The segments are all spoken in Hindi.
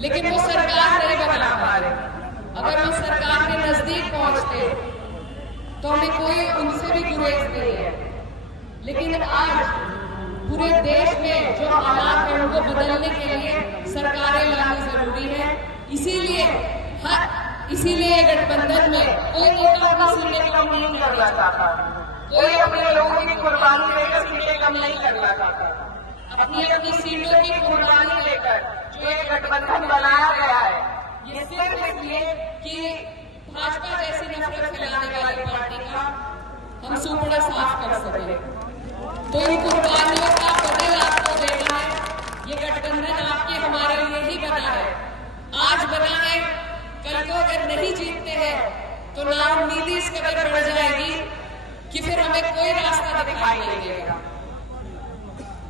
लेकिन वो सरकार नहीं बना पा रहे। अगर हम सरकार के नजदीक पहुंचते तो हमें कोई उनसे भी गुरेज नहीं है। लेकिन आज पूरे देश में जो हालात है उनको बदलने के लिए सरकारें लानी जरूरी है। इसीलिए गठबंधन में कोई नेता अपनी सीटें कम नहीं करना चाहता, कोई अपने लोगों की कुर्बानी लेकर सीटें कम नहीं करना चाहता। अपनी अपनी सीटों की कुर्बानी लेकर जो एक गठबंधन बनाया गया है, ये सिर्फ इसलिए कि भाजपा जैसी नफरत फैलाने वाली पार्टी का हम सुपड़ा साफ कर सके। तो इन कुर्बानियों का बदल आपको देना है। ये गठबंधन आपके हमारे लिए ही बना है, आज बना है। कल को अगर नहीं जीतते हैं तो नाउम्मीदी इस कदर बढ़ जाएगी कि फिर हमें कोई रास्ता दिखाई नहीं देगा।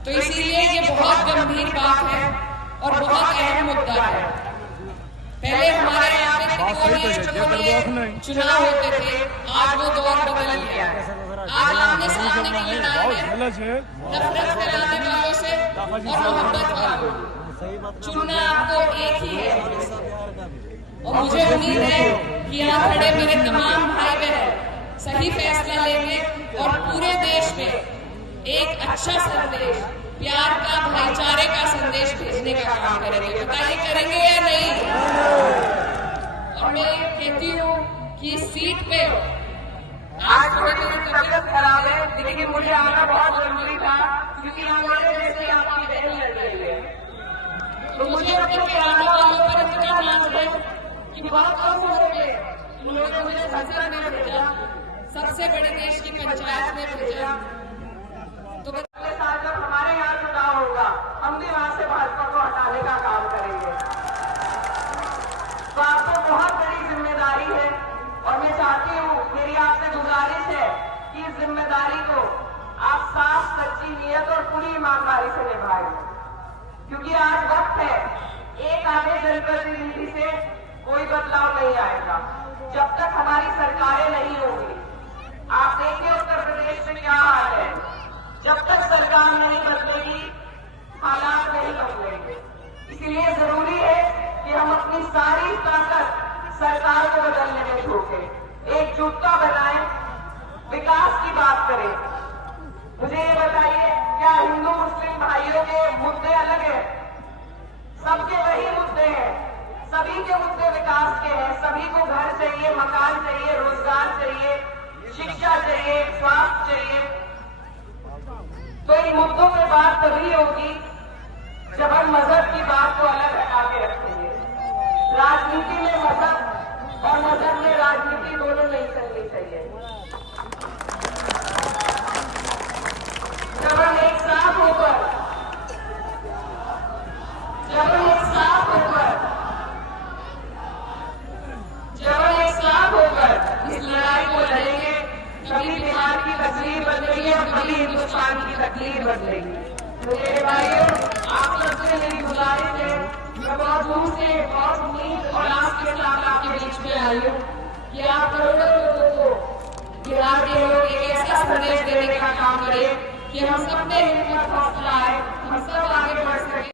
तो इसीलिए ये बहुत गंभीर बात है और बहुत अहम मुद्दा है। पहले हमारे यहाँ पे चुनाव होते थे, आज वो दौर बदल गया है। आज आमने सामने की लड़ाई है, नफरत फैलाने वालों से और मोहब्बत वालों। चुनना आपको एक ही है और मुझे उम्मीद है कि यहाँ खड़े मेरे तमाम भाई बहन सही फैसला लेंगे और पूरे देश में एक अच्छा संदेश, प्यार का, भाईचारे का संदेश भेजने का काम करेंगे। बताइए करेंगे या नहीं? और मैं कहती हूँ कि इस सीट पे आज थोड़ी मेरी तबियत खराब है, लेकिन मुझे आना बहुत जरूरी था क्योंकि हमारे जैसे आपकी बहन लड़ रही है। तो मुझे अपने कराने वालों पर इतना नाज है कि बहुत कम उम्र में उन्होंने मुझे संसद में भेजा, सबसे बड़ी देश की पंचायत में भेजा। तो अगले साल जब हमारे यहाँ चुनाव होगा, हम भी वहां से भाजपा को हटाने का काम करेंगे। तो आपको बहुत बड़ी जिम्मेदारी है और मैं चाहती हूँ, मेरी आपसे गुजारिश है कि इस जिम्मेदारी को आप साफ, सच्ची नीयत और पूरी ईमानदारी से निभाएं, क्योंकि आज वक्त है। एक आधे जनप्रतिनिधि से कोई बदलाव नहीं आएगा जब तक हमारी सरकारें नहीं होंगी। आप देखिए उत्तर प्रदेश में क्या हाल है, जब तक सरकार नहीं बदलेगी हालात नहीं बदलेंगे। इसलिए जरूरी है कि हम अपनी सारी ताकत सरकार को बदलने में झोंके, एकजुटता बनाएं, विकास की बात करें। मुझे ये बताइए, क्या हिंदू मुस्लिम भाइयों के मुद्दे अलग हैं? सबके वही मुद्दे हैं, सभी के मुद्दे विकास के हैं। सभी को घर चाहिए, मकान चाहिए, रोजगार चाहिए, शिक्षा चाहिए, स्वास्थ्य चाहिए। तो इन मुद्दों पे बात तभी होगी जब हम मजहब की बात को अलग हटा के रखेंगे। राजनीति में मजहब और मजहब में राजनीति दोनों नहीं चलनी चाहिए। जब हम एक साथ होकर इस लड़ाई को लड़ेंगे, कभी बिहार की तकदीर बदलेगी और कभी हिंदुस्तान की तकदीर बदलेगी। तो मेरे भाइयों, आप सबसे मेरी गुजारिश है, मैं बहुत दूर से बहुत उम्मीद और आस के साथ आपके बीच में आई हूँ कि आप करोड़ों लोगों को बिहार के लोग एक ऐसा संदेश देने का काम करें कि हम सब में हिम्मत हौसला है, हम सब आगे बढ़ सकें।